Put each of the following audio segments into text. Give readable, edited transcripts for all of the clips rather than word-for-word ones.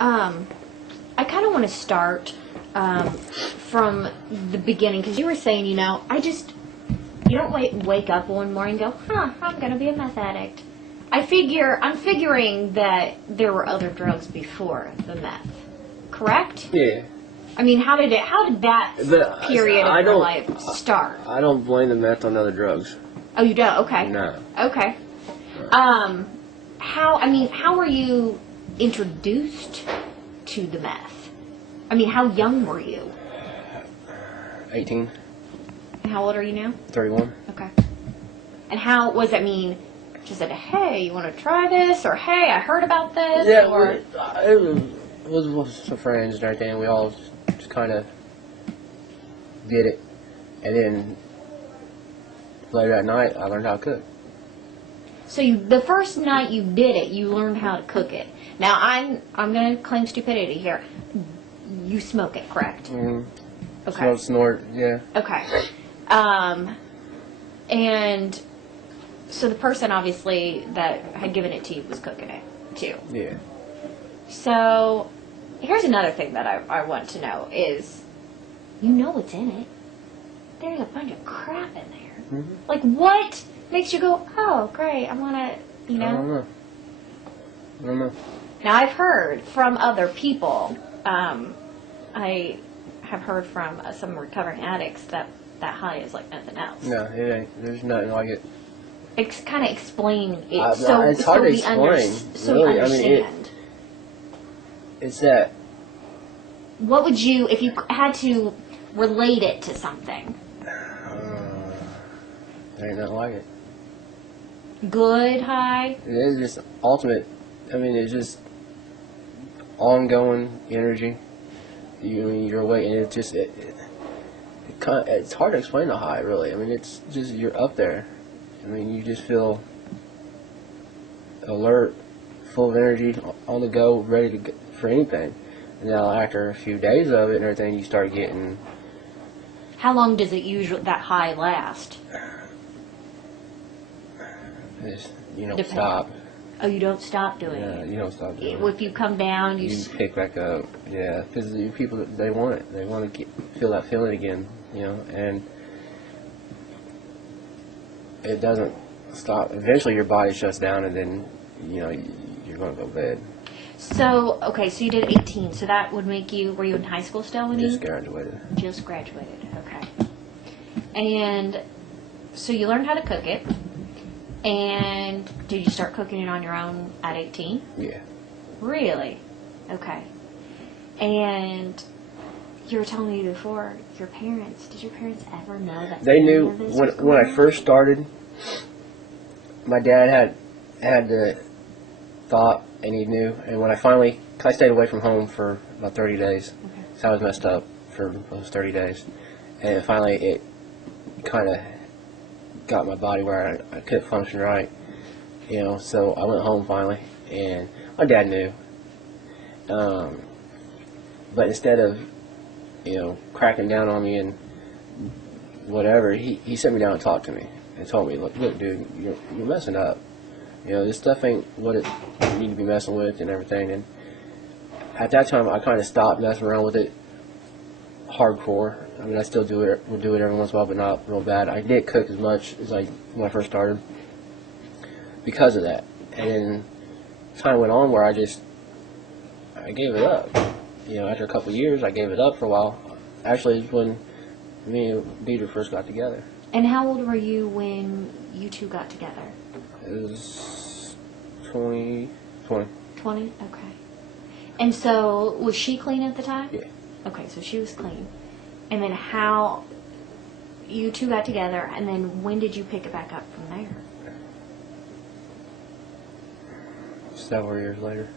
I kind of want to start from the beginning, because you were saying, you don't wake up one morning and go, I'm going to be a meth addict. I'm figuring that there were other drugs before the meth, correct? Yeah. I mean, how did that period of your life start? I don't blame the meth on other drugs. Oh, you don't? Okay. No. Okay. How were you introduced to the meth? I mean, how young were you? 18. And how old are you now? 31. Okay. And how was it? I mean, just said, hey, you want to try this? Or, hey, I heard about this? Yeah, or... it was with some friends and everything. We all just kind of did it. And then later that night, I learned how to cook. So the first night you did it, you learned how to cook it. Now, I'm going to claim stupidity here. You smoke it, correct? Mm-hmm. Okay. Smoke, snort, yeah. Okay. And so the person, obviously, that had given it to you was cooking it, too. Yeah. So here's another thing that I want to know is, you know what's in it. There's a bunch of crap in there. Mm-hmm. Like, what makes you go, oh, great, I want to, I don't know. Now, I've heard from other people, I have heard from some recovering addicts that high is like nothing else. No, it ain't. There's nothing like it. Kind of explain it It's hard to explain. So really. we understand. It's that. What would you, if you had to relate it to something? There ain't nothing like it. Good high? It is just ultimate. I mean, it's just ongoing energy. You're awake, and it's just it's hard to explain the high, really. I mean, it's just you're up there. I mean, you just feel alert, full of energy, on the go, ready to go for anything. And now, after a few days of it and everything, you start getting. How long does that high last? You don't stop. Oh, you don't stop doing it? Yeah, you don't stop doing it. If you come down, you pick back up. Yeah, because the people, they want it. They want to feel that feeling again, and it doesn't stop. Eventually your body shuts down, and then, you're going to go to bed. So, okay, so you did 18. So that would make you, were you in high school still when Just graduated. Just graduated, okay. And so you learned how to cook it. And did you start cooking it on your own at 18? Yeah. Really? Okay. And you were telling me before, did your parents ever know that? They knew when I first started. My dad had the thought, and he knew. And when I stayed away from home for about 30 days. Okay. So I was messed up for those 30 days. And finally it kind of got my body where I couldn't function right, so I went home finally, and my dad knew, but instead of, cracking down on me and whatever, he sat me down and talked to me, and told me, look dude, you're messing up, this stuff ain't what you need to be messing with and everything. And at that time I kind of stopped messing around with it hardcore. I mean, I still do it. We'll do it every once in a while, but not real bad. I didn't cook as much as when I first started because of that. And time went on where I gave it up. After a couple of years, I gave it up for a while. Actually, it's when me and Deidre first got together. And how old were you when you two got together? It was 20. 20? Okay. And so, was she clean at the time? Yeah. Okay, so she was clean. And then how you two got together, and then when did you pick it back up from there? Several years later.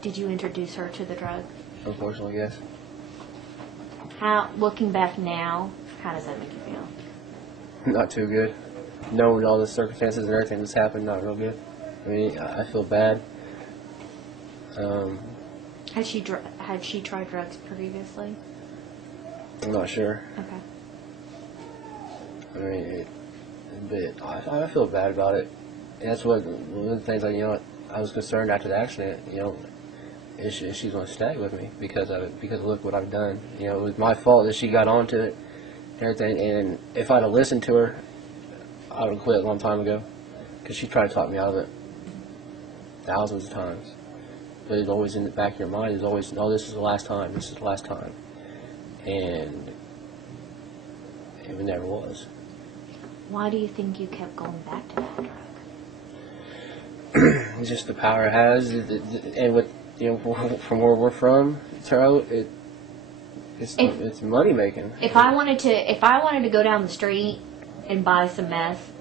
Did you introduce her to the drug? Unfortunately, yes. Looking back now, how does that make you feel? Not too good. Knowing all the circumstances and everything that's happened, not real good. I mean, I feel bad. Had she tried drugs previously? I'm not sure. Okay. I mean, I feel bad about it. that's what one of the things I was concerned after the accident. Is she's going to stay with me because of it? Because look what I've done. It was my fault that she got onto it and everything. And if I'd have listened to her, I would have quit a long time ago. Because she tried to talk me out of it thousands of times. But it's always in the back of your mind. It's always, no, this is the last time. This is the last time. And it never was. Why do you think you kept going back to that drug? It's just the power it has, and with from where we're from, Taro, it's money making. If I wanted to go down the street and buy some meth,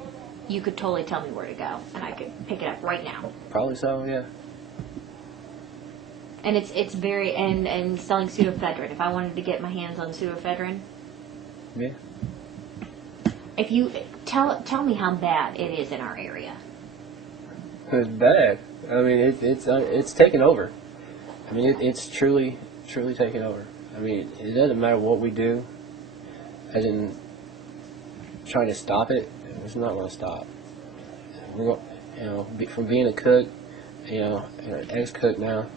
you could totally tell me where to go, and I could pick it up right now. Probably so, yeah. And it's very and selling pseudoephedrine. If I wanted to get my hands on pseudoephedrine, yeah. If you tell me how bad it is in our area. It's bad. I mean, it's taken over. I mean, it's truly taken over. I mean, it doesn't matter what we do, as in trying to stop it. It's not going to stop. We're going, from being a cook, an ex-cook now.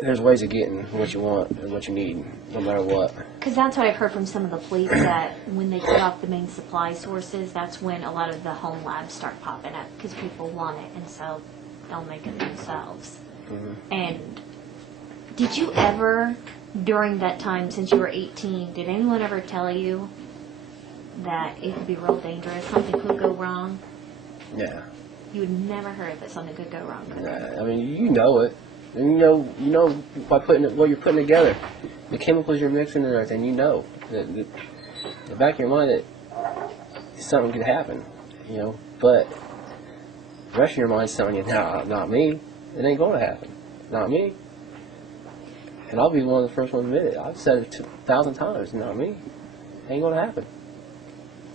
There's ways of getting what you want and what you need, no matter what. Because that's what I've heard from some of the police, that when they cut off the main supply sources, that's when a lot of the home labs start popping up, because people want it, and so they'll make it themselves. Mm-hmm. And did you ever, during that time, since you were 18, did anyone ever tell you that it could be real dangerous, something could go wrong? Yeah. You had never heard that something could go wrong, could you? I mean, you know it. And you know by putting it, what you're putting together, the chemicals you're mixing and everything. The back of your mind that something could happen, But the rest of your mind's telling you, no, not me. It ain't going to happen. Not me. And I'll be one of the first ones to admit it. I've said it 1,000 times. Not me. It ain't going to happen.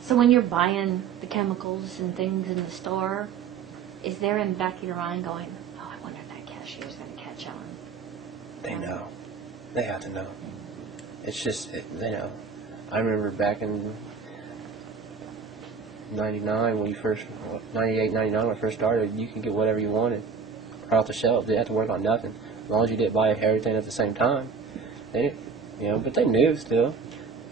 So when you're buying the chemicals and things in the store, is there in the back of your mind going, oh, I wonder if that cashier's going to catch on? They know. They have to know. It's just, they know. I remember back in 99, 98, 99, when I first started, you could get whatever you wanted right off the shelf. They didn't have to work on nothing. As long as you didn't buy everything at the same time. They didn't, but they knew still.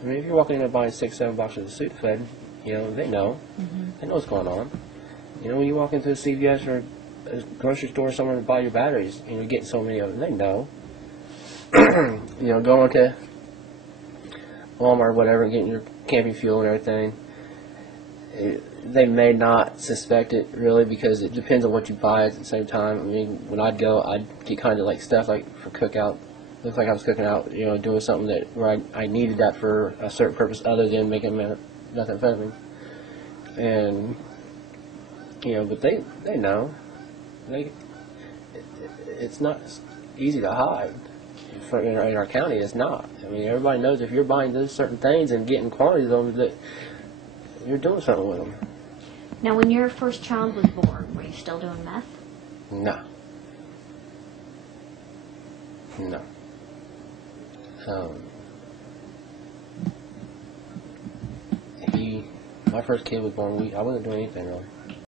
I mean, if you're walking in and buying 6, 7 boxes of Sudafed, they know. Mm-hmm. They know what's going on. When you walk into a CVS or a grocery store or somewhere to buy your batteries, you're getting so many of them, they know. Going to Walmart or whatever and getting your camping fuel and everything, they may not suspect it really, because it depends on what you buy at the same time. I mean, when I'd go, I'd get kind of like stuff like for cookout. Looked like I was cooking out, doing something where I needed that for a certain purpose other than making methamphetamine. And but they know. It's not easy to hide. In our county, it's not. I mean, everybody knows if you're buying those certain things and getting quantities of them, that you're doing something with them. Now, when your first child was born, were you still doing meth? No. My first kid was born, I wasn't doing anything really.